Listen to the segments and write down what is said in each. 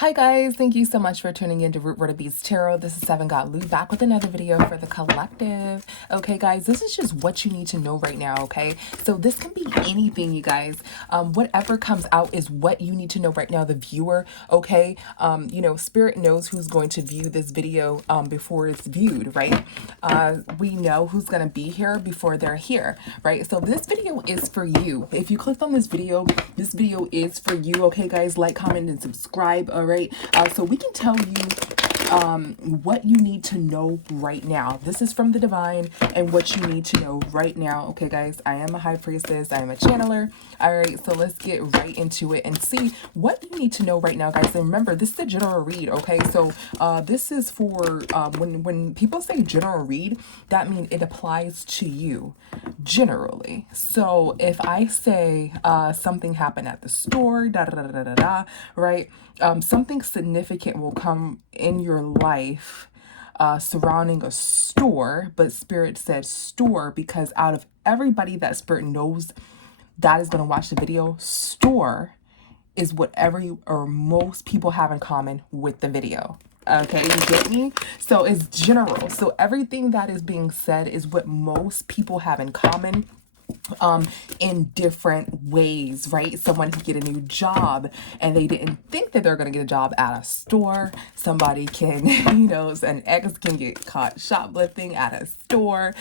Hi guys, thank you so much for tuning in to Root Word of Beast Tarot. This is Seven Got Lou back with another video for the collective. Okay guys, this is just what you need to know right now, okay? So this can be anything, you guys. Whatever comes out is what you need to know right now, the viewer, okay? Spirit knows who's going to view this video before it's viewed, right? We know who's going to be here before they're here, right? So this video is for you. If you clicked on this video is for you, okay guys? Like, comment, and subscribe, all right? So we can tell you what you need to know right now. This is from the divine and what you need to know right now. Okay guys, I am a high priestess, I am a channeler. All right, so let's get right into it and see what you need to know right now, guys. And remember, this is a general read, okay? So this is for when people say general read, that means it applies to you generally. So if I say something happened at the store, da da da da da da, right? Something significant will come in your life surrounding a store, but Spirit said store because out of everybody that Spirit knows that is going to watch the video, store is what every or most people have in common with the video. Okay, you get me? So it's general. So everything that is being said is what most people have in common in different ways, right? Someone can get a new job and they didn't think that they're going to get a job at a store. Somebody can, an ex can get caught shoplifting at a store,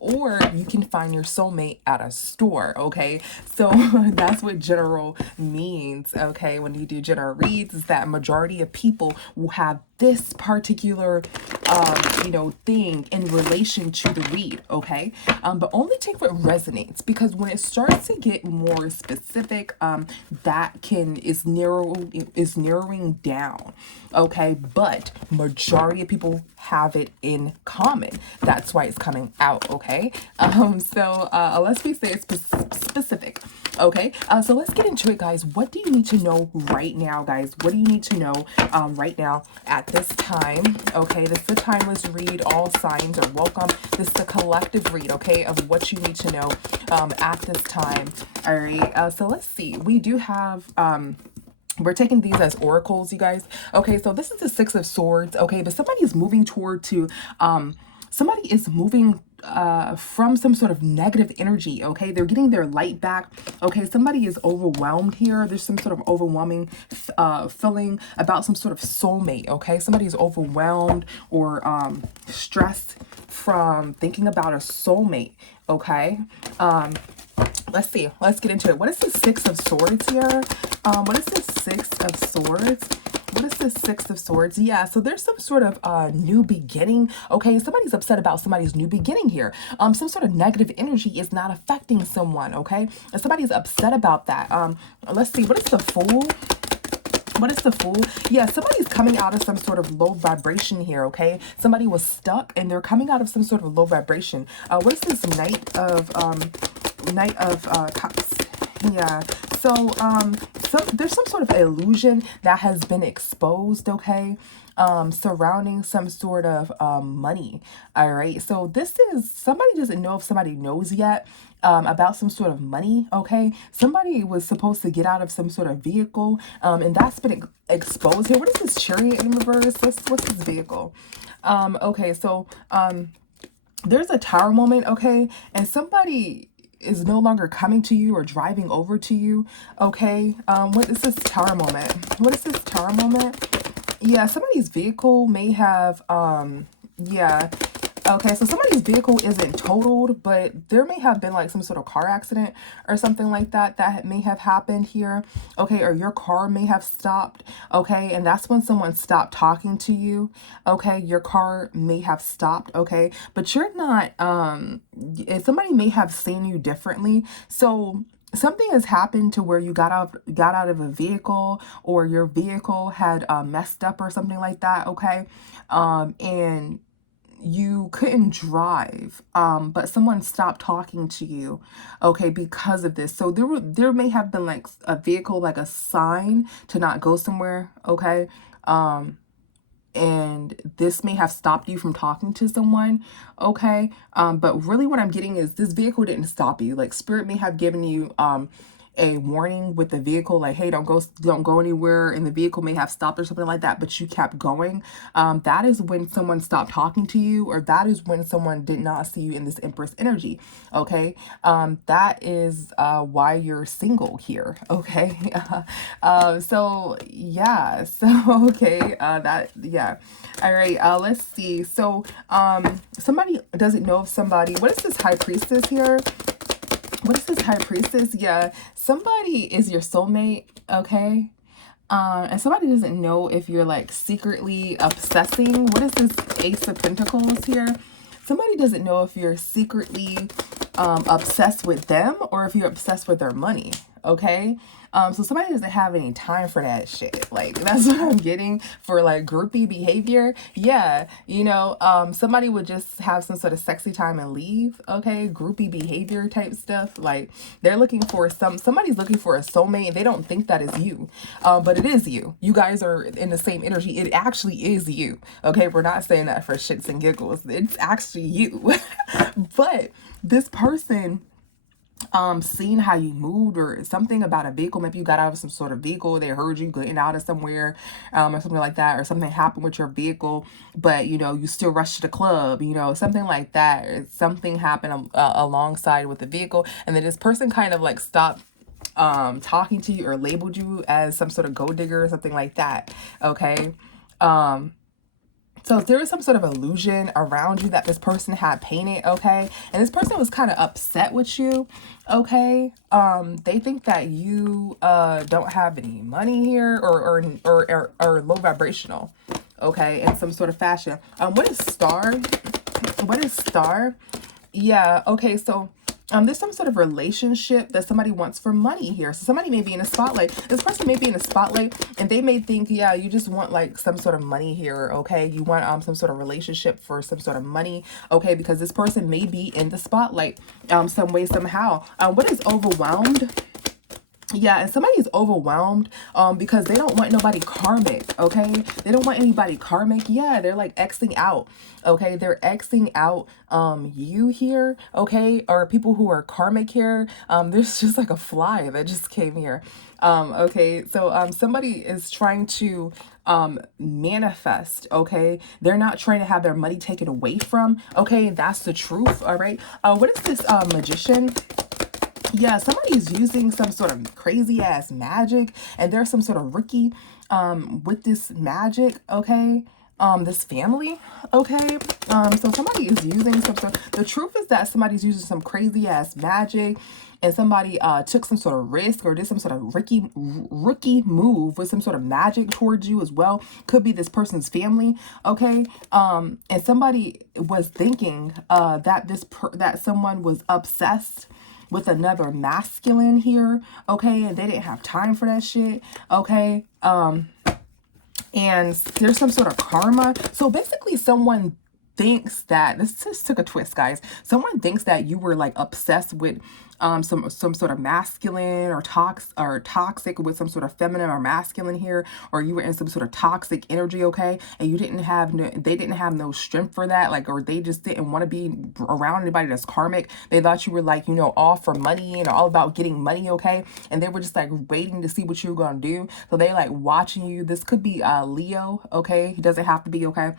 or you can find your soulmate at a store, okay? So that's what general means, okay? When you do general reads, is that majority of people will have this particular thing in relation to the read, okay? But only take what resonates, because when it starts to get more specific, is narrowing down, okay? But majority of people have it in common. That's why it's coming out, okay? Let's be specific. Okay, so let's get into it, guys. What do you need to know right now, guys? What do you need to know right now at this time? Okay, this is a timeless read. All signs are welcome. This is a collective read, okay, of what you need to know at this time. All right, so let's see. We do have... we're taking these as oracles, you guys. Okay, so this is the Six of Swords, okay, but somebody is moving somebody is moving from some sort of negative energy, okay? They're getting their light back, okay? Somebody is overwhelmed here. There's some sort of overwhelming feeling about some sort of soulmate, okay? Somebody is overwhelmed or stressed from thinking about a soulmate, okay? Let's see. Let's get into it. What is the Six of Swords here? What is the Six of Swords? What is the Six of Swords? Yeah, so there's some sort of new beginning. Okay, somebody's upset about somebody's new beginning here. Some sort of negative energy is not affecting someone, okay? And somebody's upset about that. Let's see. What is the Fool? What is the Fool? Yeah, somebody's coming out of some sort of low vibration here, okay? Somebody was stuck and they're coming out of some sort of low vibration. What is this Knight of Cups? Yeah, so there's some sort of illusion that has been exposed, okay, surrounding some sort of money. All right, so this is, somebody doesn't know if somebody knows yet about some sort of money, okay? Somebody was supposed to get out of some sort of vehicle, and that's been exposed here. What is this Chariot in reverse? What's this vehicle? Okay, so there's a Tower moment, okay, and somebody is no longer coming to you or driving over to you, okay? What is this Tower moment? What is this Tower moment? Yeah, somebody's vehicle may have, yeah. Okay, so somebody's vehicle isn't totaled, but there may have been like some sort of car accident or something like that that may have happened here, okay? Or your car may have stopped, okay? And that's when someone stopped talking to you, okay? Your car may have stopped, okay? But you're not, somebody may have seen you differently, so something has happened to where you got out of a vehicle, or your vehicle had messed up or something like that, okay? And you couldn't drive, but someone stopped talking to you, okay, because of this. So there may have been like a vehicle, like a sign to not go somewhere, okay? And this may have stopped you from talking to someone, okay? But really what I'm getting is this vehicle didn't stop you. Like Spirit may have given you a warning with the vehicle, like, hey, don't go anywhere, and the vehicle may have stopped or something like that, but you kept going. That is when someone stopped talking to you, or that is when someone did not see you in this Empress energy. Okay, that is why you're single here. Okay, so yeah, so okay, that yeah. All right, let's see. So somebody doesn't know if somebody, what is this High Priestess here? What is this High Priestess? Yeah, somebody is your soulmate, okay? And somebody doesn't know if you're like secretly obsessing. What is this Ace of Pentacles here? Somebody doesn't know if you're secretly obsessed with them or if you're obsessed with their money, okay? So somebody doesn't have any time for that shit. Like, that's what I'm getting for like groupie behavior. Yeah, you know, somebody would just have some sort of sexy time and leave, okay? Groupie behavior type stuff. Like, they're looking for somebody's looking for a soulmate. They don't think that is you, but it is you. You guys are in the same energy. It actually is you, okay? We're not saying that for shits and giggles. It's actually you. But this person seen how you moved, or something about a vehicle. Maybe you got out of some sort of vehicle, they heard you getting out of somewhere, or something like that, or something happened with your vehicle, but you know, you still rushed to the club, you know, something like that, or something happened alongside with the vehicle, and then this person kind of like stopped talking to you or labeled you as some sort of gold digger or something like that. Okay, so if there was some sort of illusion around you that this person had painted, okay, and this person was kind of upset with you, okay, they think that you don't have any money here, or low vibrational, okay, in some sort of fashion. What is star? What is star? Yeah, okay, so there's some sort of relationship that somebody wants for money here. So somebody may be in a spotlight. This person may be in a spotlight, and they may think, yeah, you just want like some sort of money here, okay? You want some sort of relationship for some sort of money, okay? Because this person may be in the spotlight some way, somehow. What is overwhelmed? Yeah, and somebody is overwhelmed because they don't want nobody karmic, okay? They don't want anybody karmic. Yeah, they're like Xing out, okay? They're Xing out you here, okay? Or people who are karmic here. There's just like a fly that just came here. Okay, so somebody is trying to manifest, okay? They're not trying to have their money taken away from, okay? That's the truth, all right? What is this magician? Yeah, somebody's using some sort of crazy ass magic, and there's some sort of rookie with this magic, okay? This family, okay? So somebody is using some sort of, the truth is that somebody's using some crazy ass magic, and somebody took some sort of risk or did some sort of rookie move with some sort of magic towards you as well. Could be this person's family, okay? And somebody was thinking that that someone was obsessed with another masculine here, okay, and they didn't have time for that shit, okay, and there's some sort of karma. So basically someone thinks that, this just took a twist, guys. Someone thinks that you were like obsessed with some sort of masculine or toxic with some sort of feminine or masculine here, or you were in some sort of toxic energy, okay, and you didn't have they didn't have no strength for that, like, or they just didn't want to be around anybody that's karmic. They thought you were like, you know, all for money and all about getting money, okay, and they were just like waiting to see what you were gonna do. So they like watching you. This could be Leo, okay, he doesn't have to be, okay.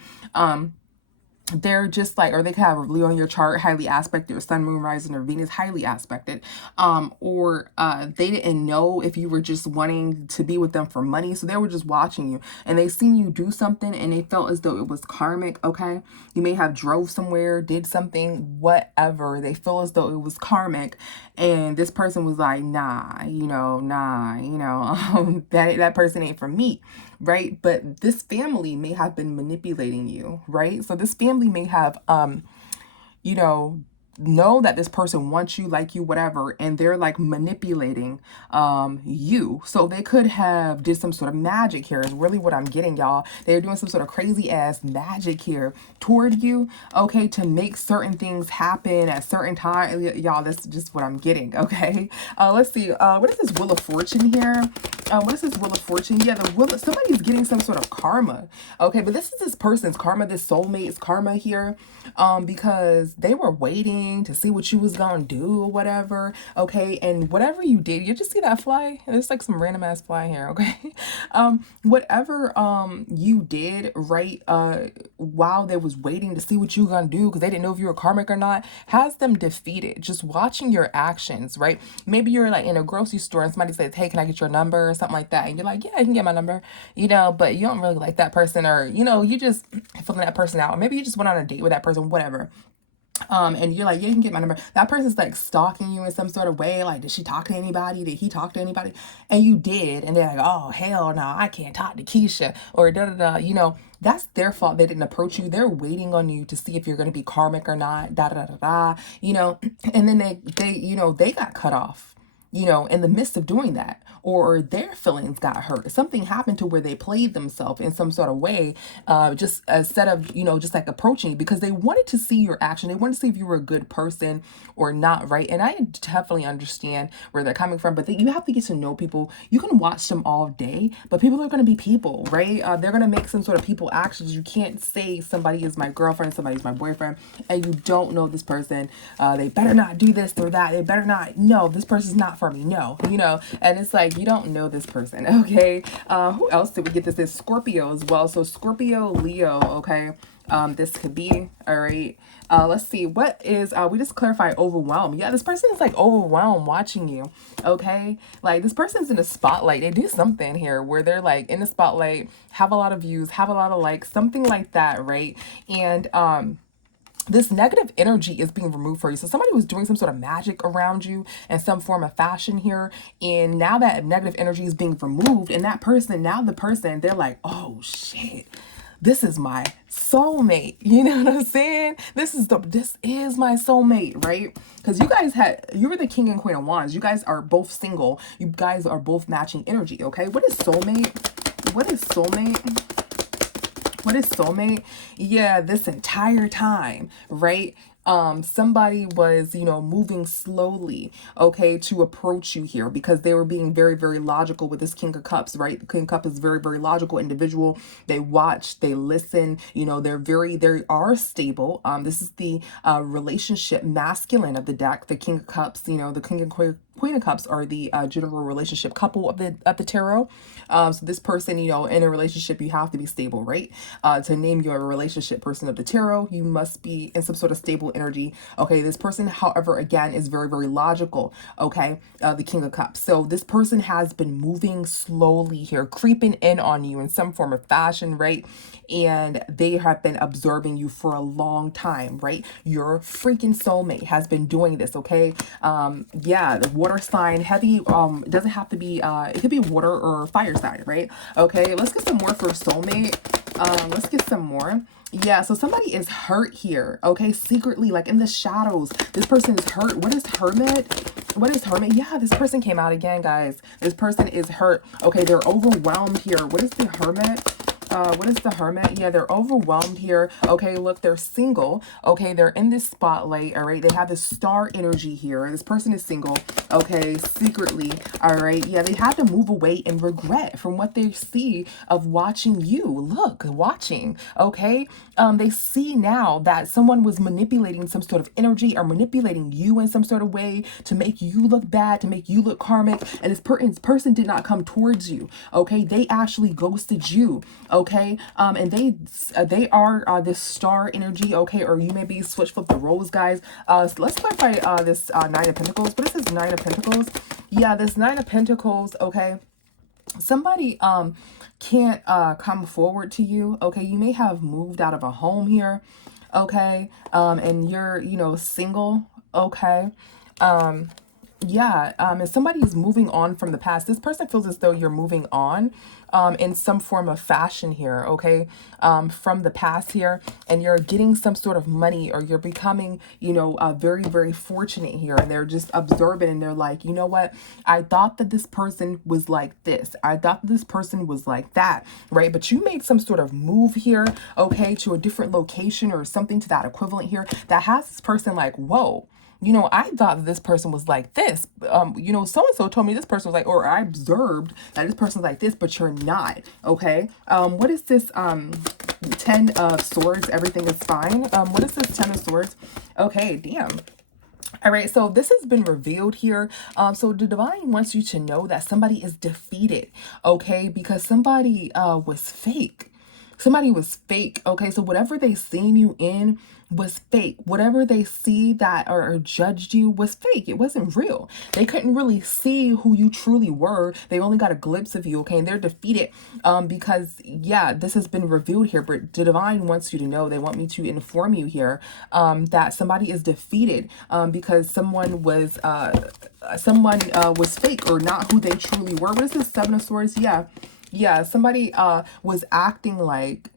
They're just like, or they could have Leo on your chart, highly aspected, or sun, moon, rising, or Venus, highly aspected. Or they didn't know if you were just wanting to be with them for money. So they were just watching you, and they seen you do something, and they felt as though it was karmic, okay? You may have drove somewhere, did something, whatever. They feel as though it was karmic, and this person was like, nah, you know, that person ain't for me, right? But this family may have been manipulating you, right? So this family may have, you know that this person wants you, like you, whatever, and they're like manipulating you. So they could have did some sort of magic here is really what I'm getting, y'all. They're doing some sort of crazy ass magic here toward you, okay, to make certain things happen at certain time. Y'all, that's just what I'm getting, okay? Let's see, what is this Wheel of Fortune here? What is this Wheel of Fortune? Yeah, somebody's getting some sort of karma, okay, but this is this person's karma, this soulmate's karma here, because they were waiting, waiting to see what you was gonna do or whatever, okay? And whatever you did, you just see that fly? There's like some random ass fly here, okay? Whatever you did, right, while they was waiting to see what you were gonna do because they didn't know if you were karmic or not, has them defeated. Just watching your actions, right? Maybe you're like in a grocery store and somebody says, hey, can I get your number or something like that? And you're like, yeah, I can get my number, you know, but you don't really like that person, or, you know, you just filling that person out. Or maybe you just went on a date with that person, whatever. And you're like, yeah, you can get my number. That person's like stalking you in some sort of way. Like, did she talk to anybody? Did he talk to anybody? And you did. And they're like, oh, hell no, I can't talk to Keisha, or da da da. You know, that's their fault. They didn't approach you. They're waiting on you to see if you're going to be karmic or not, da da da da. You know, and then they, you know, they got cut off, you know, in the midst of doing that, or their feelings got hurt. Something happened to where they played themselves in some sort of way, just instead of, you know, just like approaching you because they wanted to see your action. They wanted to see if you were a good person or not, right? And I definitely understand where they're coming from, but you have to get to know people. You can watch them all day, but people are going to be people, right? They're going to make some sort of people actions. You can't say somebody is my girlfriend, somebody's my boyfriend, and you don't know this person. They better not do this or that. They better not. No, this person's not for me. No, you know, and it's like, you don't know this person. Okay. Who else did we get? This is Scorpio as well. So Scorpio, Leo. Okay. This could be, all right. Let's see. What is, we just clarify overwhelmed. Yeah, this person is like overwhelmed watching you. Okay. Like this person's in the spotlight. They do something here where they're like in the spotlight, have a lot of views, have a lot of likes, something like that. Right. And, this negative energy is being removed for you. So somebody was doing some sort of magic around you in some form of fashion here. And now that negative energy is being removed, and that person, now the person, they're like, oh shit, this is my soulmate. You know what I'm saying? This is my soulmate, right? Because you were the king and queen of wands. You guys are both single. You guys are both matching energy. Okay. What is soulmate? What is soulmate? What is soulmate? Yeah, this entire time, right? Somebody was, you know, moving slowly, okay, to approach you here because they were being very, very logical with this King of Cups, right? The King of Cups is very, very logical individual. They watch, they listen, you know, they are stable. This is the relationship masculine of the deck. The King of Cups, you know, the King and Queen of Cups are the general relationship couple of the tarot. So this person, you know, in a relationship, you have to be stable, right? To name your relationship person of the tarot, you must be in some sort of stable energy. Okay, this person, however, again, is very, very logical. Okay, the King of Cups. So this person has been moving slowly here, creeping in on you in some form of fashion, right? And they have been observing you for a long time, right? Your freaking soulmate has been doing this, okay? Yeah, the water sign, heavy, it doesn't have to be, it could be water or fire sign, right? Okay, let's get some more for soulmate. Let's get some more. Yeah, so somebody is hurt here, okay? Secretly, like in the shadows, this person is hurt. What is hermit? What is hermit? Yeah, this person came out again, guys. This person is hurt. Okay, they're overwhelmed here. What is the hermit? What is the hermit? Yeah, they're overwhelmed here. Okay, look, they're single. Okay, they're in this spotlight. All right, they have this star energy here. This person is single. Okay, secretly. All right, yeah, they have to move away in regret from what they see of watching you. Look, watching. Okay, they see now that someone was manipulating some sort of energy or manipulating you in some sort of way to make you look bad, to make you look karmic. And this person did not come towards you. Okay, they actually ghosted you. Okay, and they are this star energy, okay, or you may be switch flip the roles, guys. So let's clarify this Nine of Pentacles. What is this Nine of Pentacles? Yeah, this Nine of Pentacles, okay. Somebody can't come forward to you, okay. You may have moved out of a home here, okay, and you're, you know, single, okay. Yeah, if somebody is moving on from the past, this person feels as though you're moving on in some form of fashion here, okay, from the past here, and you're getting some sort of money, or you're becoming, you know, very, very fortunate here, and they're just observing, and they're like, you know what, I thought that this person was like this, I thought that this person was like that, right? But you made some sort of move here, okay, to a different location or something to that equivalent here that has this person like, whoa, you know, I thought that this person was like this. You know, so-and-so told me this person was like, or I observed that this person's like this, but you're not. Okay. What is this? 10 of Swords. Everything is fine. What is this 10 of Swords? Okay. Damn. All right, so this has been revealed here. So the divine wants you to know that somebody is defeated, okay? Because somebody was fake. Somebody was fake, okay? So whatever they seen you in was fake. Whatever they see that or judged you was fake. It wasn't real. They couldn't really see who you truly were. They only got a glimpse of you, okay? And they're defeated because, yeah, this has been revealed here. But the divine wants you to know, they want me to inform you here that somebody is defeated because someone was fake or not who they truly were. What is this? Seven of Swords? Yeah, somebody was acting like,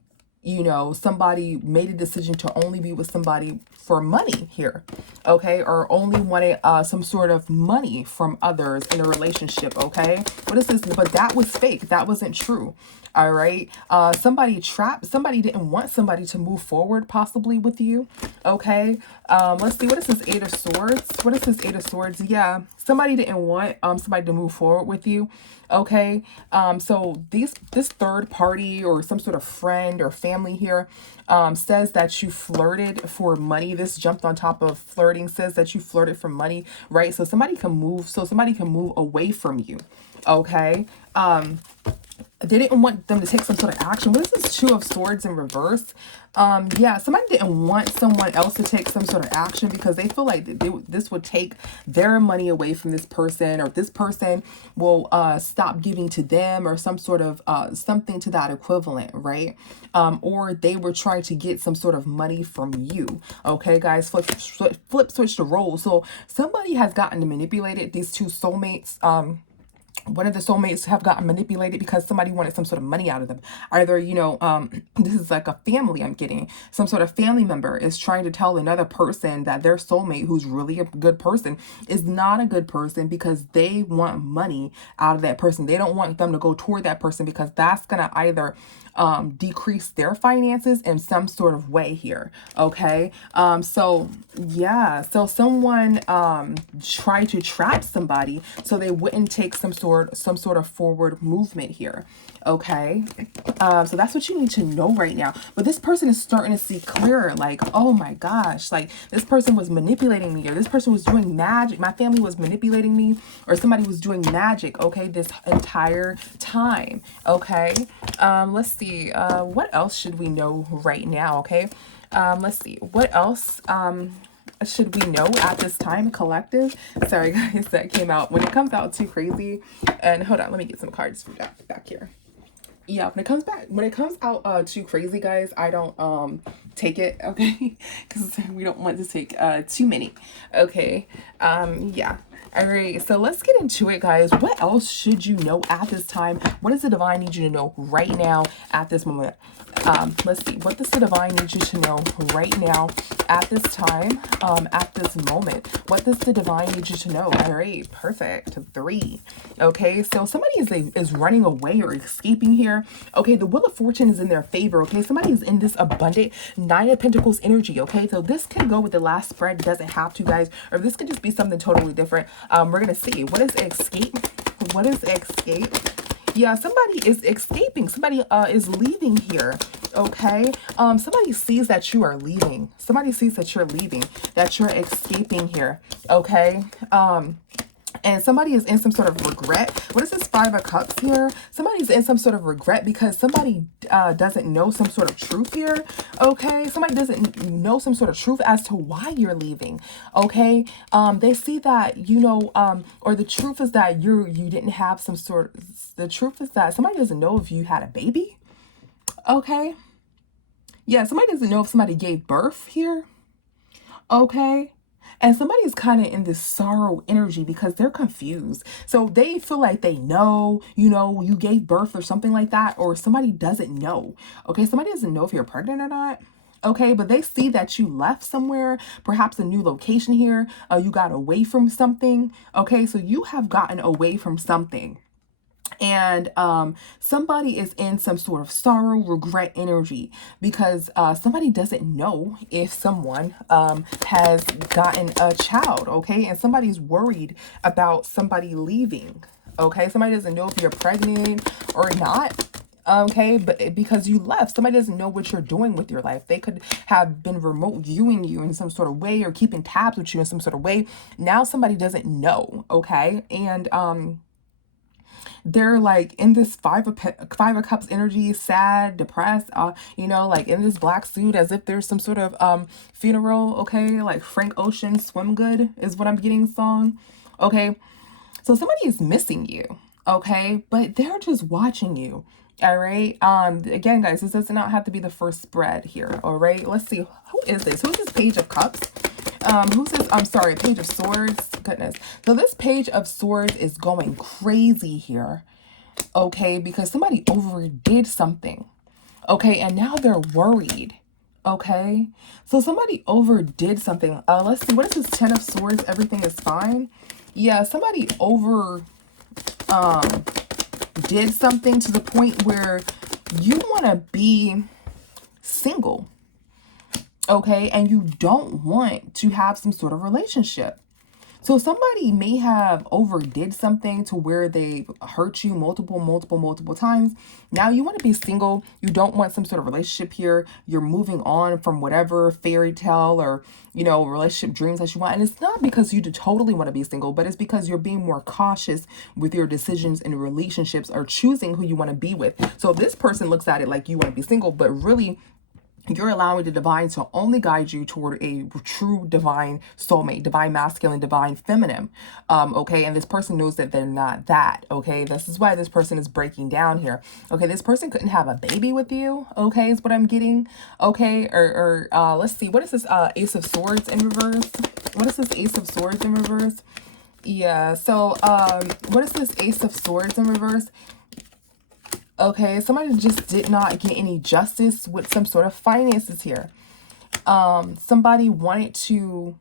you know, somebody made a decision to only be with somebody for money here, okay? Or only wanted some sort of money from others in a relationship, okay? What is this? But that was fake. That wasn't true. All right. Somebody didn't want somebody to move forward possibly with you. Okay. Let's see. What is this Eight of Swords? What is this Eight of Swords? Yeah. Somebody didn't want somebody to move forward with you. Okay. So this third party or some sort of friend or family here says that you flirted for money. This jumped on top of flirting, says that you flirted for money, right? So somebody can move away from you. Okay. They didn't want them to take some sort of action. What is this Two of Swords in reverse? Yeah, somebody didn't want someone else to take some sort of action because they feel like this would take their money away from this person, or this person will stop giving to them, or some sort of something to that equivalent, right? Or they were trying to get some sort of money from you. Okay, guys, flip switch the role. So somebody has gotten manipulated. These two soulmates, one of the soulmates have gotten manipulated because somebody wanted some sort of money out of them. Either, you know, this is like a family I'm getting. Some sort of family member is trying to tell another person that their soulmate, who's really a good person, is not a good person because they want money out of that person. They don't want them to go toward that person because that's going to either decrease their finances in some sort of way here. Okay. So yeah, so someone tried to trap somebody so they wouldn't take some sort of forward movement here. Okay. So that's what you need to know right now. But this person is starting to see clearer, like, oh my gosh, like this person was manipulating me, or this person was doing magic. My family was manipulating me, or somebody was doing magic, okay, this entire time. Okay. Let's see. What else should we know right now? Okay. Let's see. What else should we know at this time, collective? Sorry, guys, that came out. When it comes out too crazy, and hold on, let me get some cards from back here. Yeah, when it comes out too crazy, guys, I don't take it, okay? Because we don't want to take too many. Okay. Yeah. All right, so let's get into it, guys. What else should you know at this time? What does the divine need you to know right now at this moment? Let's see. What does the divine need you to know right now at this time, at this moment? What does the divine need you to know? All right, perfect. 3. Okay, so somebody is running away or escaping here. Okay, the Wheel of Fortune is in their favor. Okay, somebody is in this abundant 9 of Pentacles energy. Okay, so this can go with the last spread. It doesn't have to, guys, or this could just be something totally different. We're gonna see. What is escape? What is escape? Yeah, somebody is escaping. Somebody is leaving here. Okay. Somebody sees that you are leaving. Somebody sees that you're leaving, that you're escaping here. Okay. And somebody is in some sort of regret. What is this 5 of Cups here? Somebody's in some sort of regret because somebody doesn't know some sort of truth here. Okay. Somebody doesn't know some sort of truth as to why you're leaving. Okay. They see that, you know, or the truth is that you didn't have some sort of, the truth is that somebody doesn't know if you had a baby. Okay. Yeah. Somebody doesn't know if somebody gave birth here. Okay. And somebody's kind of in this sorrow energy because they're confused. So they feel like they know, you know, you gave birth or something like that, or somebody doesn't know. Okay, somebody doesn't know if you're pregnant or not. Okay, but they see that you left somewhere, perhaps a new location here. You got away from something. Okay, so you have gotten away from something. And somebody is in some sort of sorrow, regret energy because somebody doesn't know if someone has gotten a child, okay? And somebody's worried about somebody leaving, okay? Somebody doesn't know if you're pregnant or not. Okay, but because you left, somebody doesn't know what you're doing with your life. They could have been remote viewing you in some sort of way or keeping tabs with you in some sort of way. Now somebody doesn't know, okay? And they're like in this five of cups energy, sad, depressed, you know, like in this black suit as if there's some sort of funeral, okay? Like Frank Ocean Swim Good is what I'm getting song. Okay? So somebody is missing you, okay? But they're just watching you. All right. Again, guys, this does not have to be the first spread here. All right. Let's see. Who is this? Who's this Page of Cups? Who's this? I'm sorry, Page of Swords. Goodness. So this Page of Swords is going crazy here. Okay, because somebody overdid something. Okay, and now they're worried. Okay. So somebody overdid something. Let's see. What is this? 10 of Swords. Everything is fine. Yeah, somebody did something to the point where you want to be single, okay, and you don't want to have some sort of relationship. So somebody may have overdid something to where they hurt you multiple times. Now you want to be single. You don't want some sort of relationship here. You're moving on from whatever fairy tale or, you know, relationship dreams that you want. And it's not because you totally want to be single, but it's because you're being more cautious with your decisions in relationships or choosing who you want to be with. So this person looks at it like you want to be single, but really you're allowing the divine to only guide you toward a true divine soulmate, divine masculine, divine feminine. Okay, and this person knows that they're not that. Okay, this is why this person is breaking down here. Okay, this person couldn't have a baby with you. Okay, is what I'm getting. Okay, or let's see, what is this Ace of Swords in reverse? What is this Ace of Swords in reverse? Yeah, so what is this Ace of Swords in reverse? Okay, somebody just did not get any justice with some sort of finances here. Somebody wanted to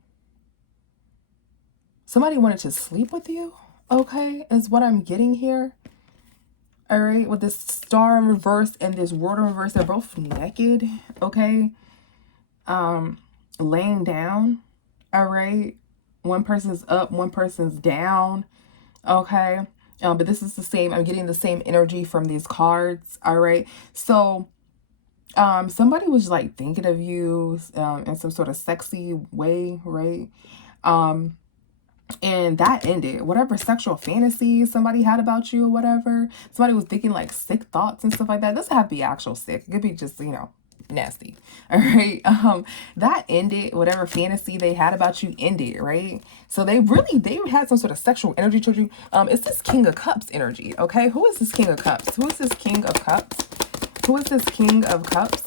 sleep with you, okay, is what I'm getting here. All right, with this Star in reverse and this World in reverse, they're both naked, okay? Laying down, all right? One person's up, one person's down, okay? But this is the same. I'm getting the same energy from these cards. All right. So somebody was like thinking of you in some sort of sexy way, right? And that ended. Whatever sexual fantasies somebody had about you or whatever, somebody was thinking like sick thoughts and stuff like that. It doesn't have to be actual sick. It could be just, you know, nasty. All right. That ended. Whatever fantasy they had about you ended, right? So they had some sort of sexual energy towards you. It's this King of Cups energy. Okay, who is this King of Cups? Who is this King of Cups? Who is this King of Cups?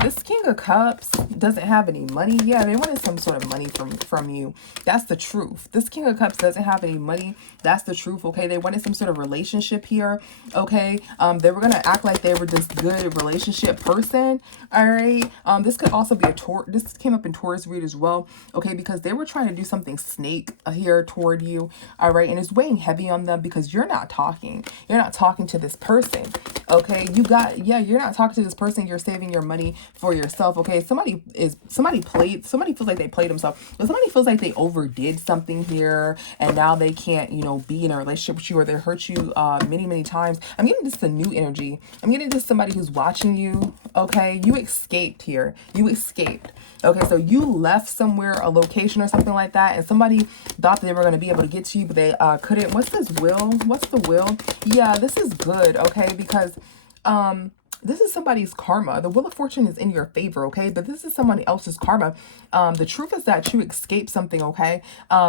This King of Cups doesn't have any money. Yeah, they wanted some sort of money from you. That's the truth. This King of Cups doesn't have any money. That's the truth. Okay, they wanted some sort of relationship here. Okay, they were gonna act like they were this good relationship person. All right. This could also be a Taurus. This came up in Taurus read as well. Okay, because they were trying to do something snake here toward you. All right, and it's weighing heavy on them because you're not talking. You're not talking to this person. Okay, you're not talking to this person. You're saving your money for yourself. Okay, somebody feels like they played themselves, but somebody feels like they overdid something here and now they can't, you know, be in a relationship with you, or they hurt you many times. I'm getting this a new energy. I'm getting this somebody who's watching you. Okay, you escaped here. You escaped. Okay, so you left somewhere, a location or something like that, and somebody thought they were going to be able to get to you, but they couldn't. What's this will? What's the will? Yeah, this is good, okay, because this is somebody's karma. The Wheel of Fortune is in your favor, okay? But this is somebody else's karma. The truth is that you escaped something, okay?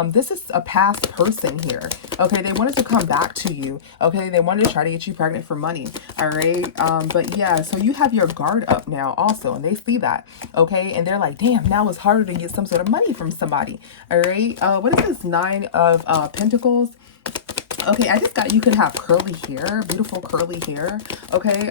This is a past person here, okay? They wanted to come back to you, okay? They wanted to try to get you pregnant for money, all right? But yeah, so you have your guard up now also, and they see that, okay? And they're like, damn, now it's harder to get some sort of money from somebody, all right? What is this Nine of Pentacles? Okay, I just got, you could have curly hair, beautiful curly hair. Okay,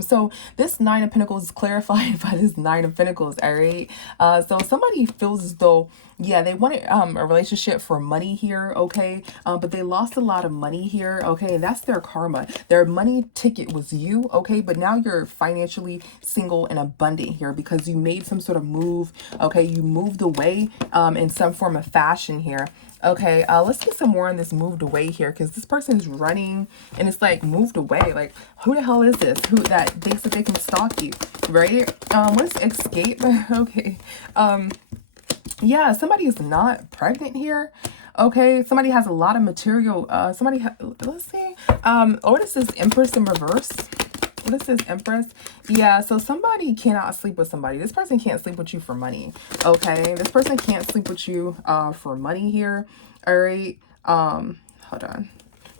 so this Nine of Pentacles is clarified by this Nine of Pentacles, all right? So somebody feels as though, yeah, they wanted a relationship for money here, okay? But they lost a lot of money here, okay? And that's their karma. Their money ticket was you, okay? But now you're financially single and abundant here because you made some sort of move, okay? You moved away in some form of fashion here, Okay, let's get some more on this moved away here, because this person is running and it's like moved away. Like, who the hell is this? Who that thinks that they can stalk you, right? What is escape? Okay. Yeah, somebody is not pregnant here. Okay, somebody has a lot of material. Let's see. What is this? Empress in reverse. What is this, Empress? Yeah, so somebody cannot sleep with somebody. This person can't sleep with you for money. Okay, this person can't sleep with you for money here. All right. Hold on.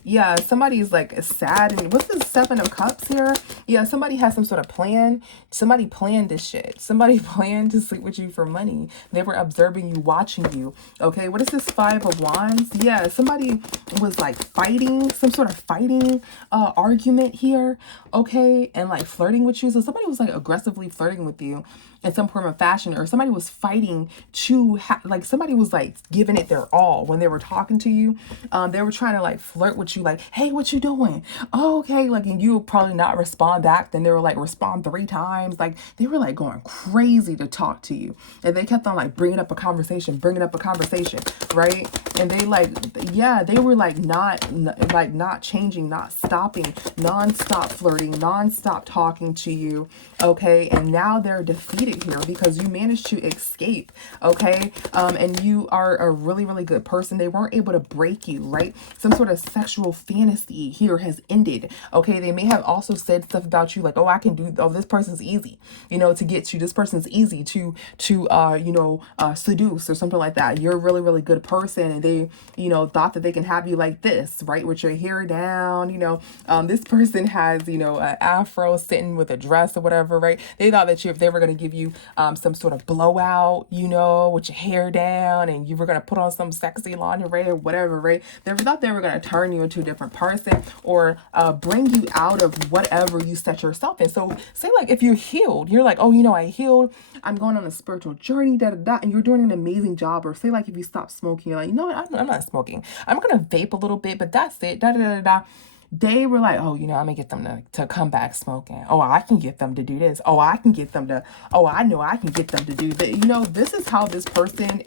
Yeah, somebody's like sad. And what's this 7 of Cups here? Yeah, somebody has some sort of plan. Somebody planned this shit. Somebody planned to sleep with you for money. They were observing you, watching you. Okay, what is this 5 of Wands? Yeah, somebody was like fighting, some sort of fighting argument here. Okay, and like flirting with you. So somebody was like aggressively flirting with you in some form of fashion, or somebody was fighting to like somebody was like giving it their all when they were talking to you. They were trying to like flirt with you, like, hey, what you doing? Oh, okay. Like, and you would probably not respond back. Then they were like respond 3 times. Like, they were like going crazy to talk to you, and they kept on like bringing up a conversation, right? And they like, yeah, they were like not changing, not stopping, non-stop flirting, non-stop talking to you. Okay, and now they're defeated here because you managed to escape. Okay, and you are a really, really good person. They weren't able to break you, right? Some sort of sexual fantasy here has ended. Okay, they may have also said stuff about you like, oh, I can do, oh, this person's easy, to get you. This person's easy to seduce or something like that. You're a really, really good person, and they, thought that they can have you like this, right, with your hair down. This person has, an afro sitting with a dress or whatever, right? They thought that if they were going to give you some sort of blowout, with your hair down, and you were going to put on some sexy lingerie or whatever, right? They thought they were going to turn you into a different person, or bring you out of whatever you set yourself in. So say like if you're healed, you're like, oh, I healed, I'm going on a spiritual journey, and you're doing an amazing job. Or say like if you stop smoking, you're like, you know what, I'm not smoking. I'm going to vape a little bit, but that's it. They were like, oh, I'm gonna get them to come back smoking. Oh, I can get them to do this. Oh, I can get them to, oh, I know I can get them to do that. This is how this person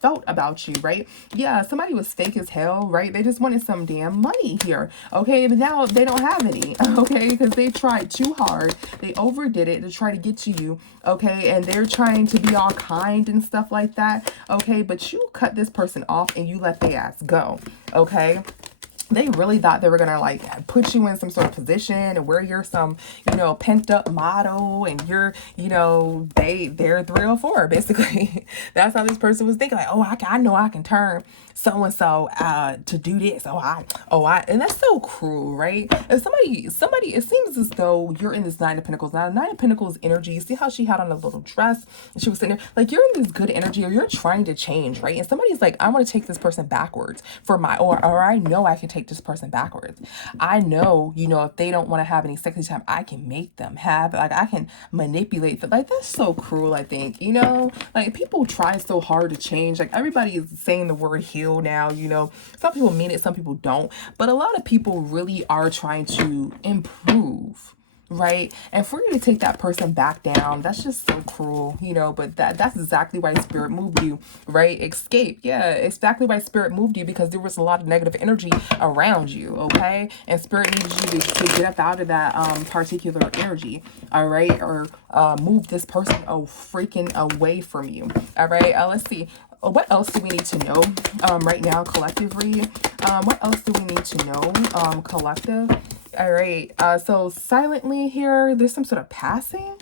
felt about you, right? Yeah, somebody was fake as hell, right? They just wanted some damn money here. Okay, but now they don't have any, okay, because they tried too hard. They overdid it to try to get to you, okay, and they're trying to be all kind and stuff like that, okay, but you cut this person off and you let their ass go, okay? They really thought they were gonna like put you in some sort of position, and where you're some, pent up model, and you're, they're 304 basically. That's how this person was thinking. Like, oh, I know I can turn so and so to do this. And that's so cruel, right? If somebody, it seems as though you're in this 9 of Pentacles. Now, 9 of Pentacles energy. You see how she had on a little dress, and she was sitting there like, you're in this good energy, or you're trying to change, right? And somebody's like, I want to take this person backwards for my, or I know I can take this person backwards. I know, if they don't want to have any sexy time, I can make them have, like, I can manipulate them. Like, that's so cruel, I think, like, people try so hard to change. Like, everybody is saying the word heal now, some people mean it, some people don't, but a lot of people really are trying to improve, right? And for you to take that person back down, that's just so cruel, but that's exactly why Spirit moved you, right? Escape. Yeah, exactly why Spirit moved you, because there was a lot of negative energy around you, okay? And Spirit needed you to get up out of that particular energy, all right? Or move this person freaking away from you, all right? Let's see. What else do we need to know right now, collective read? What else do we need to know, collective? All right, so silently here, there's some sort of passing,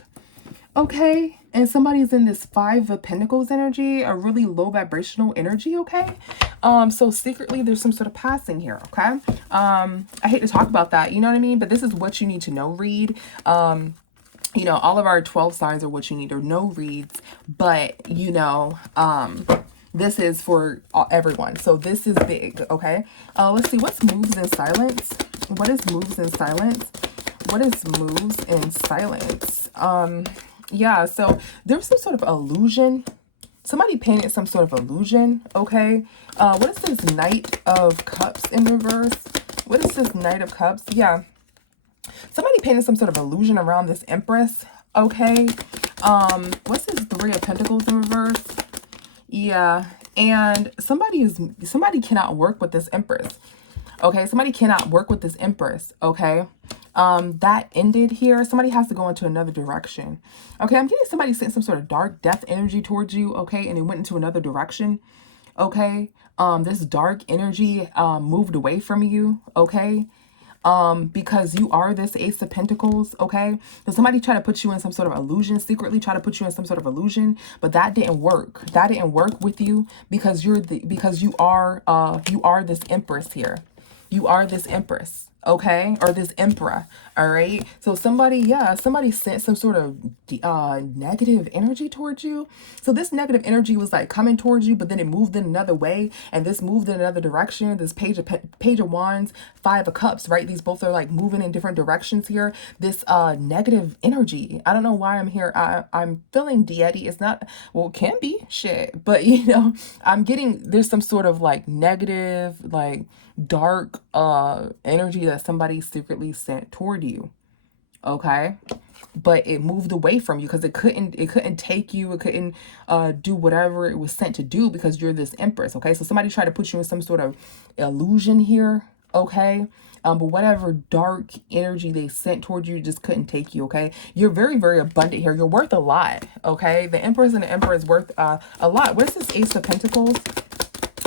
okay? And somebody's in this 5 of Pentacles energy, a really low vibrational energy, okay? So secretly there's some sort of passing here, okay? I hate to talk about that, you know what I mean? But this is what you need to know, read. All of our 12 signs are what you need to know, reads, but, this is for everyone. So this is big, okay? Let's see, what's moves in silence? What is moves in silence? What is moves in silence? Yeah, so there's some sort of illusion. Somebody painted some sort of illusion, okay? What is this Knight of Cups in reverse? What is this Knight of Cups? Yeah. Somebody painted some sort of illusion around this Empress, okay? What's this 3 of Pentacles in reverse? Yeah, And somebody cannot work with this Empress. Okay, somebody cannot work with this Empress. Okay, that ended here. Somebody has to go into another direction. Okay, I'm getting somebody sent some sort of dark death energy towards you. Okay, and it went into another direction. Okay, this dark energy moved away from you. Okay, because you are this Ace of Pentacles. Okay, so somebody tried to put you in some sort of illusion, secretly try to put you in some sort of illusion, but that didn't work. That didn't work with you because you are this Empress here. You are this Empress, okay? Or this Emperor, all right? So somebody sent some sort of negative energy towards you. So this negative energy was like coming towards you, but then it moved in another way, and this moved in another direction. This Page of Wands, Five of Cups, right? These both are like moving in different directions here. This negative energy. I don't know why I'm here. I'm feeling deity. It's not, well, it can be shit, but you know, I'm getting, there's some sort of like negative, like dark energy that somebody secretly sent toward you. Okay, but it moved away from you because it couldn't take you. It couldn't do whatever it was sent to do because you're this Empress. Okay, so somebody tried to put you in some sort of illusion here. Okay, but whatever dark energy they sent toward you just couldn't take you. Okay, you're very, very abundant here. You're worth a lot. Okay, the Empress and the Emperor is worth a lot. What's this Ace of Pentacles?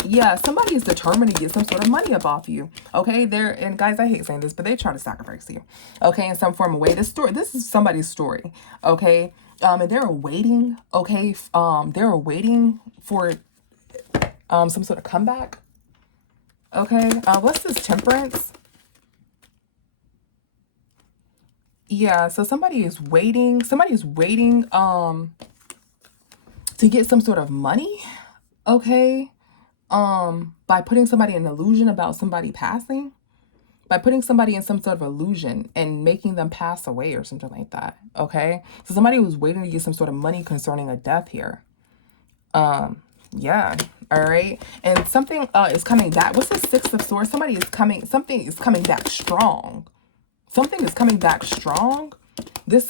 Yeah, somebody is determined to get some sort of money up off you. Okay, and guys, I hate saying this, but they try to sacrifice you. Okay, in some form of way. This is somebody's story. Okay, and they're waiting. Okay, they're waiting for some sort of comeback. Okay, what's this Temperance? Yeah, so somebody is waiting. Somebody's waiting to get some sort of money. Okay. By putting somebody in an illusion about somebody passing, by putting somebody in some sort of illusion and making them pass away or something like that. Okay, so somebody was waiting to get some sort of money concerning a death here. Yeah, all right, and something is coming back. What's the Six of Swords? Something is coming back strong. Something is coming back strong. This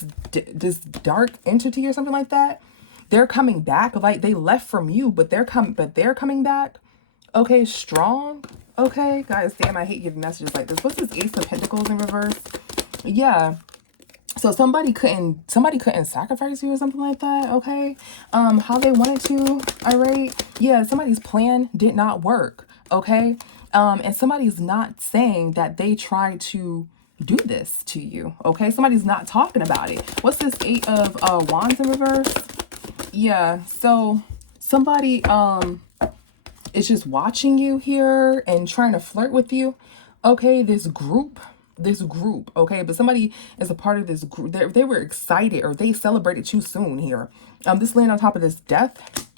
dark entity or something like that, they're coming back. Like they left from you, but they're coming back. Okay, strong. Okay, guys, damn, I hate giving messages like this. What's this Ace of Pentacles in reverse? Yeah. So somebody couldn't sacrifice you or something like that. Okay. How they wanted to. All right. Yeah, somebody's plan did not work. Okay. And somebody's not saying that they tried to do this to you. Okay. Somebody's not talking about it. What's this Eight of Wands in reverse? Yeah. So somebody is just watching you here and trying to flirt with you. Okay, this group, okay, but somebody is a part of this group. They were excited or they celebrated too soon here. This land on top of this death.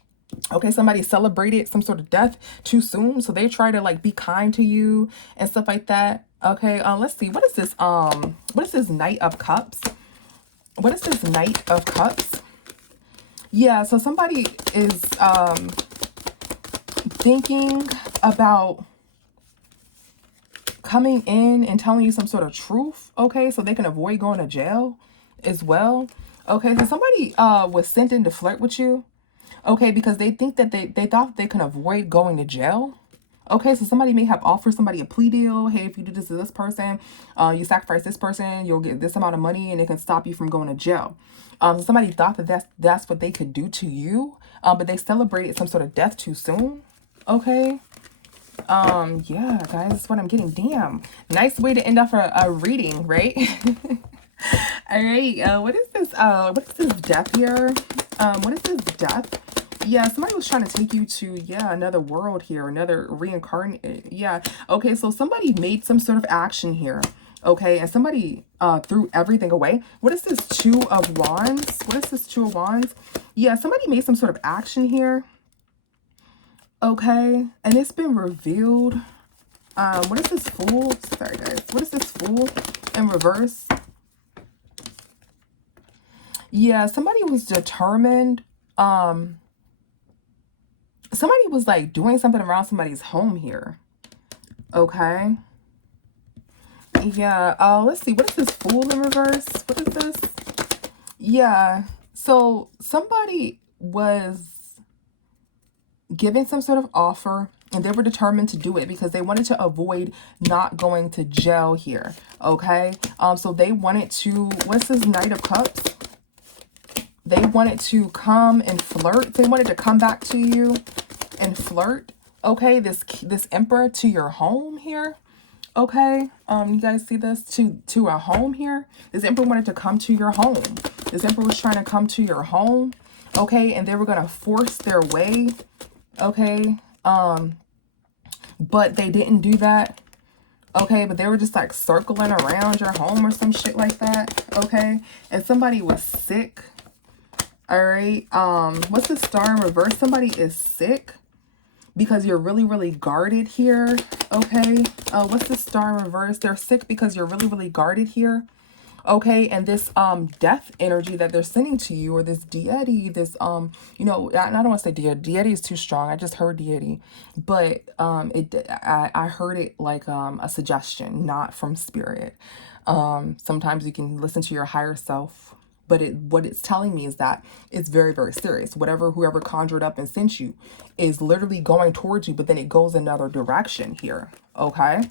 Okay, somebody celebrated some sort of death too soon, so they try to like be kind to you and stuff like that. Okay, let's see. What is this Knight of Cups? What is this Knight of Cups? Yeah, so somebody is thinking about coming in and telling you some sort of truth, okay, so they can avoid going to jail as well. Okay, so somebody was sent in to flirt with you, okay, because they think that they thought they can avoid going to jail. Okay, so somebody may have offered somebody a plea deal. Hey, if you do this to this person, you sacrifice this person, you'll get this amount of money and it can stop you from going to jail. So somebody thought that that's what they could do to you, but they celebrated some sort of death too soon. Okay. Yeah, guys, that's what I'm getting. Damn. Nice way to end off a reading, right? All right. What is this death here? What is this death? Yeah, somebody was trying to take you to, yeah, another world here, another reincarnate. Yeah. Okay, so somebody made some sort of action here. Okay, and somebody threw everything away. What is this Two of Wands? What is this Two of Wands? Yeah, somebody made some sort of action here. Okay, and it's been revealed. What is this Fool? Sorry, guys. What is this Fool in reverse? Yeah, somebody was determined. Somebody was like doing something around somebody's home here. Okay. Yeah, let's see. What is this Fool in reverse? What is this? Yeah, so somebody was giving some sort of offer, and they were determined to do it because they wanted to avoid not going to jail here. Okay. So they wanted to, what's this Knight of Cups? They wanted to come and flirt. They wanted to come back to you and flirt. Okay. This Emperor to your home here. Okay. You guys see this? To a home here. This Emperor wanted to come to your home. This Emperor was trying to come to your home. Okay. And they were going to force their way. Okay. But they didn't do that. Okay, but they were just like circling around your home or some shit like that. Okay, and somebody was sick. All right. What's the Star in reverse? Somebody is sick because you're really, really guarded here. Okay. What's the Star in reverse? They're sick because you're really, really guarded here. Okay, and this death energy that they're sending to you, or this deity, this you know, I don't want to say deity. Deity is too strong. I just heard deity, but I heard it like a suggestion, not from spirit. Sometimes you can listen to your higher self, but what it's telling me is that it's very, very serious. Whoever conjured up and sent you is literally going towards you, but then it goes another direction here. Okay.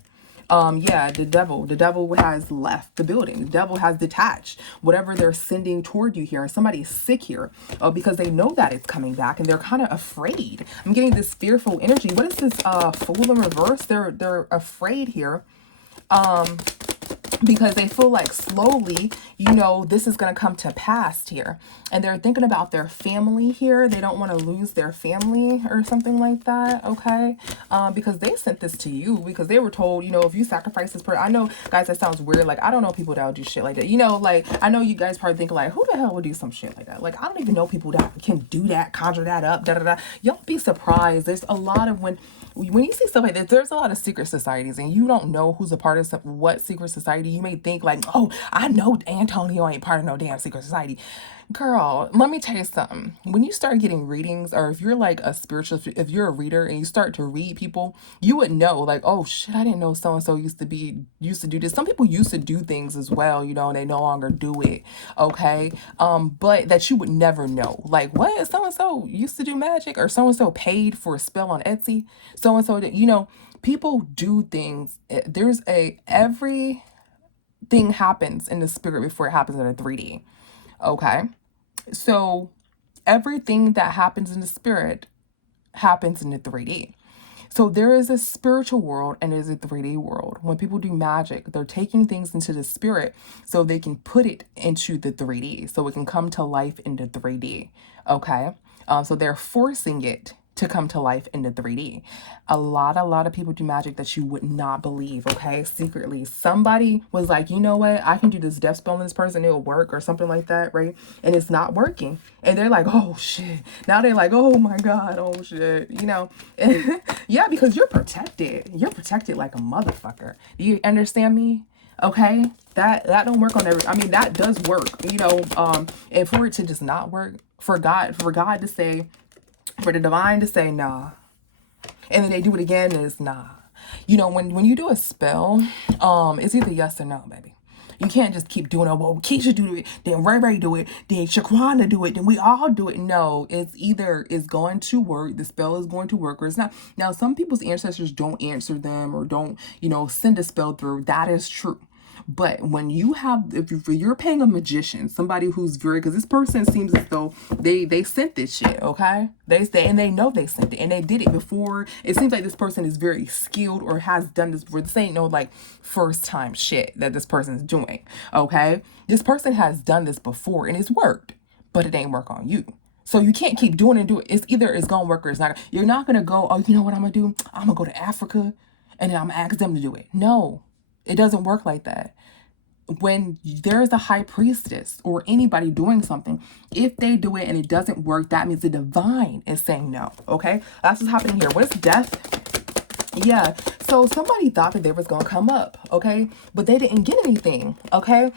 Yeah, the devil has left the building. The devil has detached whatever they're sending toward you here. And somebody's sick here because they know that it's coming back and they're kind of afraid. I'm getting this fearful energy. What is this Fool in reverse? They're afraid here. Because they feel like slowly, you know, this is going to come to pass here. And they're thinking about their family here. They don't want to lose their family or something like that. Okay. Because they sent this to you because they were told, you know, if you sacrifice this person, I know, guys, that sounds weird. Like, I don't know people that would do shit like that. You know, like, I know you guys probably think like, who the hell would do some shit like that? Like, I don't even know people that can do that, conjure that up, da da da. Y'all be surprised. There's a lot of when you see stuff like this, there's a lot of secret societies and you don't know who's a part of what secret society. You may think like, oh, I know Antonio ain't part of no damn secret society. Girl, let me tell you something. When you start getting readings, or if you're like a spiritual, if you're a reader and you start to read people, you would know like, oh shit, I didn't know so-and-so used to do this. Some people used to do things as well, you know, and they no longer do it. Okay. But that you would never know. Like, what? So-and-so used to do magic, or so-and-so paid for a spell on Etsy. So-and-so, you know, people do things. Everything happens in the spirit before it happens in a 3D. Okay. So everything that happens in the spirit happens in the 3D. So there is a spiritual world and there's a 3D world. When people do magic, they're taking things into the spirit so they can put it into the 3D. So it can come to life in the 3D. Okay. So they're forcing it to come to life in the 3D. A lot of people do magic that you would not believe, okay? Secretly. Somebody was like, you know what? I can do this death spell on this person. It'll work or something like that, right? And it's not working. And they're like, oh, shit. Now they're like, oh, my God. Oh, shit. You know? Yeah, because you're protected. You're protected like a motherfucker. Do you understand me? Okay? That don't work on every... I mean, that does work, you know? And for it to just not work, for God to say... For the divine to say, nah. And then they do it again and it's nah. You know, when you do a spell, it's either yes or no, baby. You can't just keep doing it. Well, Keisha do it, then Ray Ray do it, then Shaquana do it, then we all do it. No, it's either it's going to work, the spell is going to work, or it's not. Now, some people's ancestors don't answer them or don't, you know, send a spell through. That is true. But when you have, if you're paying a magician, somebody who's very, because this person seems as though they sent this shit, okay? They say, and they know they sent it, and they did it before. It seems like this person is very skilled or has done this before. This ain't no like first time shit that this person's doing, okay? This person has done this before and it's worked, but it ain't work on you. So you can't keep doing it. It's either it's gonna work or it's not. You're not gonna go, oh, you know what I'm gonna do? I'm gonna go to Africa and then I'm gonna ask them to do it. No. It doesn't work like that. When there's a high priestess or anybody doing something, if they do it and it doesn't work, that means the divine is saying no. Okay? That's what's happening here. What is death? Yeah. So somebody thought that they was going to come up. Okay? But they didn't get anything. Okay?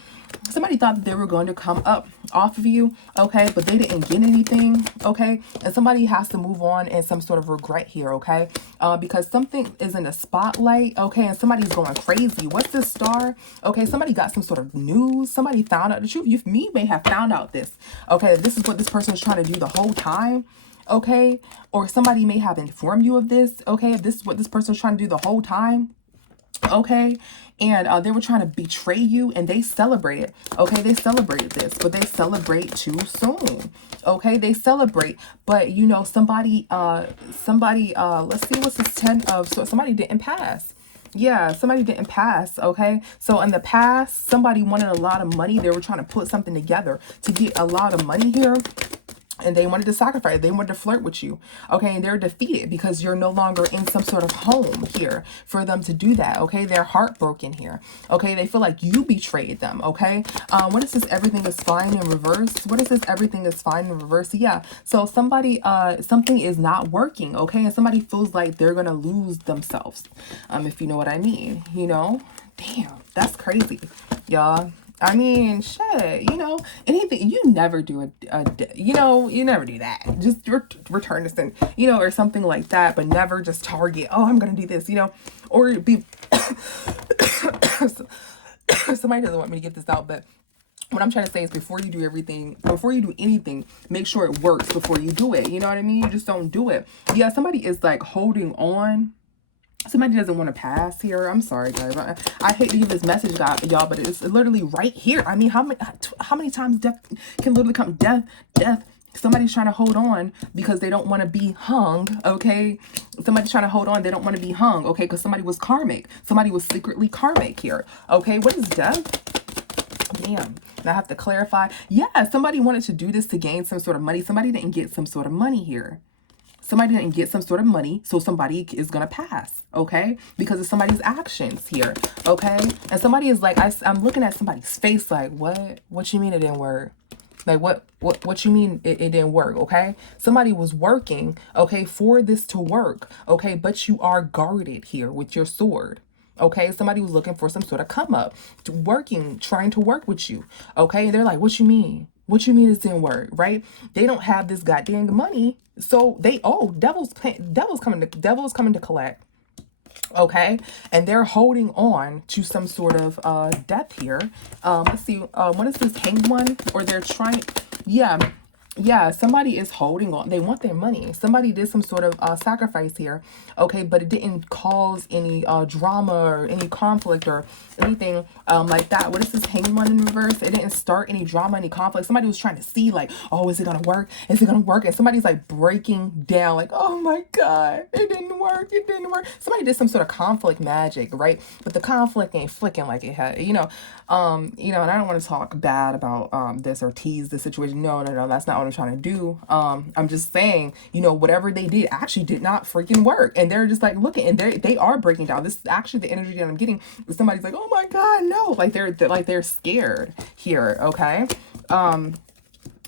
Somebody thought that they were going to come up off of you, okay, but they didn't get anything, okay, and somebody has to move on in some sort of regret here, okay, because something is in the spotlight, okay, and somebody's going crazy. What's this star? Okay, somebody got some sort of news. Somebody found out the truth. You may have found out this, okay, this is what this person was trying to do the whole time. okay? Or somebody may have informed you of this, okay? If this is what this person was trying to do the whole time, okay? And they were trying to betray you, and they celebrated, okay? They celebrated this, but they celebrate too soon, okay? They celebrate, but you know, somebody, let's see, what's this 10 of, so somebody didn't pass. Yeah, somebody didn't pass, okay? So in the past, somebody wanted a lot of money. They were trying to put something together to get a lot of money here. And they wanted to sacrifice. They wanted to flirt with you. Okay. And they're defeated because you're no longer in some sort of home here for them to do that. Okay. They're heartbroken here. Okay. They feel like you betrayed them. Okay. What is this? Everything is fine in reverse. What is this? Everything is fine in reverse. Yeah. So somebody, something is not working. Okay. And somebody feels like they're going to lose themselves. If you know what I mean, you know, damn, that's crazy, y'all. I mean, shit, you know, anything, you never do you know, you never do that. Just return this thing, you know, or something like that, but never just target, oh, I'm going to do this, you know, or be, somebody doesn't want me to get this out, but what I'm trying to say is before you do anything, make sure it works before you do it. You know what I mean? You just don't do it. Yeah, somebody is like holding on. Somebody doesn't want to pass here. I'm sorry, guys. I hate to give this message, y'all, but it's literally right here. I mean, how many times death can literally come? Death. Somebody's trying to hold on because they don't want to be hung, okay? Somebody's trying to hold on. They don't want to be hung, okay? Because somebody was karmic. Somebody was secretly karmic here, okay? What is death? Damn. Now I have to clarify. Yeah, somebody wanted to do this to gain some sort of money. Somebody didn't get some sort of money here. Somebody didn't get some sort of money, so somebody is going to pass, okay? Because of somebody's actions here, okay? And somebody is like, I'm looking at somebody's face like, what? What you mean it didn't work? Like, what you mean it didn't work, okay? Somebody was working, okay, for this to work, okay? But you are guarded here with your sword. Okay, somebody was looking for some sort of come up, trying to work with you. Okay, and they're like, what you mean? What you mean it didn't work, right? They don't have this goddamn money. So devil's coming to collect. Okay, and they're holding on to some sort of death here. Let's see, what is this hanged one? Or they're trying, yeah, somebody is holding on. They want their money. Somebody did some sort of sacrifice here, okay, but it didn't cause any drama or any conflict or anything like that. What is this hanged one in reverse? It didn't start any drama, any conflict. Somebody was trying to see like, oh, is it gonna work? Is it gonna work? And somebody's like breaking down like, oh my God, it didn't work. It didn't work. Somebody did some sort of conflict magic, right? But the conflict ain't flicking like it had, you know, and I don't want to talk bad about this or tease the situation. No, that's not what I'm trying to do. I'm just saying, you know, whatever they did actually did not freaking work. And they're just like looking, and they are breaking down. This is actually the energy that I'm getting. Somebody's like, oh my God, no, like they're scared here. Okay.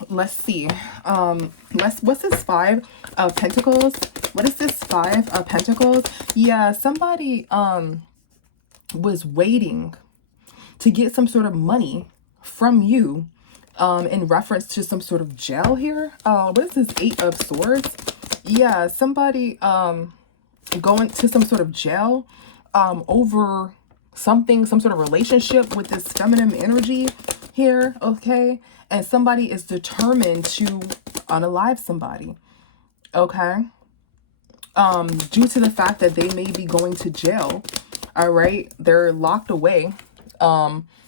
Let's see. What's this 5 of Pentacles? What is this 5 of Pentacles? Yeah, somebody was waiting to get some sort of money from you in reference to some sort of jail here. What is this 8 of Swords? Yeah, somebody going to some sort of jail over something, some sort of relationship with this feminine energy here, okay? And somebody is determined to unalive somebody, okay? Due to the fact that they may be going to jail, all right? They're locked away.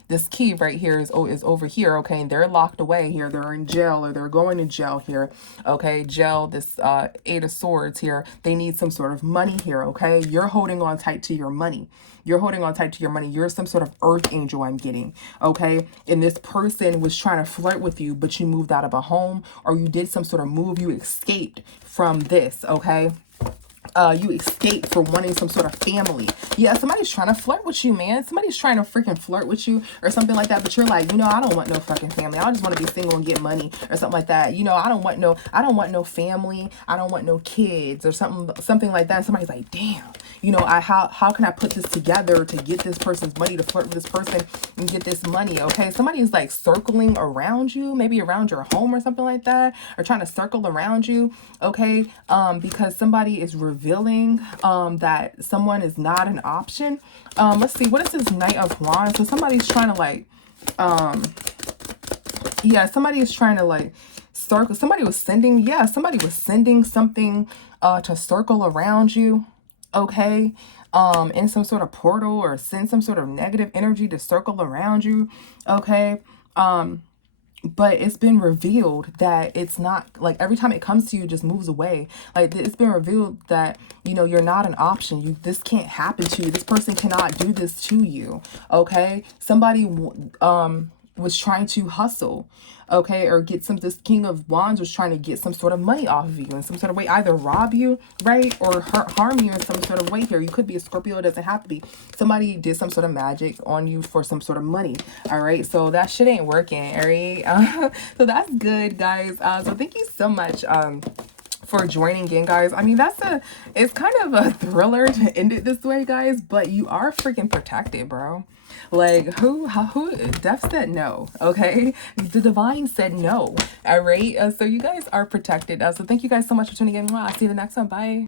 This key right here is over here, okay? And they're locked away here. They're in jail, or they're going to jail here, okay? Jail, this 8 of Swords here. They need some sort of money here, okay? You're holding on tight to your money. You're holding on tight to your money. You're some sort of earth angel I'm getting, okay? And this person was trying to flirt with you, but you moved out of a home, or you did some sort of move. You escaped from this, okay? You escape for wanting some sort of family. Yeah, somebody's trying to flirt with you, man. Somebody's trying to freaking flirt with you or something like that. But you're like, you know, I don't want no fucking family. I just want to be single and get money or something like that. You know, I don't want no family. I don't want no kids or something like that. And somebody's like, damn, you know, how can I put this together to get this person's money, to flirt with this person and get this money? Okay, somebody's like circling around you, maybe around your home or something like that, or trying to circle around you. Okay, because somebody is revealing that someone is not an option. Let's see, what is this Knight of Wands? So somebody's trying to like, yeah, somebody is trying to like circle. Somebody was sending something to circle around you, okay? In some sort of portal, or send some sort of negative energy to circle around you, okay? But it's been revealed that it's not, like, every time it comes to you, it just moves away. Like, it's been revealed that, you know, you're not an option. This can't happen to you. This person cannot do this to you, okay? Somebody was trying to hustle, okay, or get some, this King of Wands was trying to get some sort of money off of you in some sort of way, either rob you, right, or harm you in some sort of way here. You could be a Scorpio, it doesn't have to be. Somebody did some sort of magic on you for some sort of money, all right? So that shit ain't working, all right? So that's good, guys. So thank you so much for joining in, guys. I mean, it's kind of a thriller to end it this way, guys, but you are freaking protected, bro. Like, who Def said no, okay? The divine said no, all right? So you guys are protected. So thank you guys so much for tuning in. I'll see you the next one. Bye.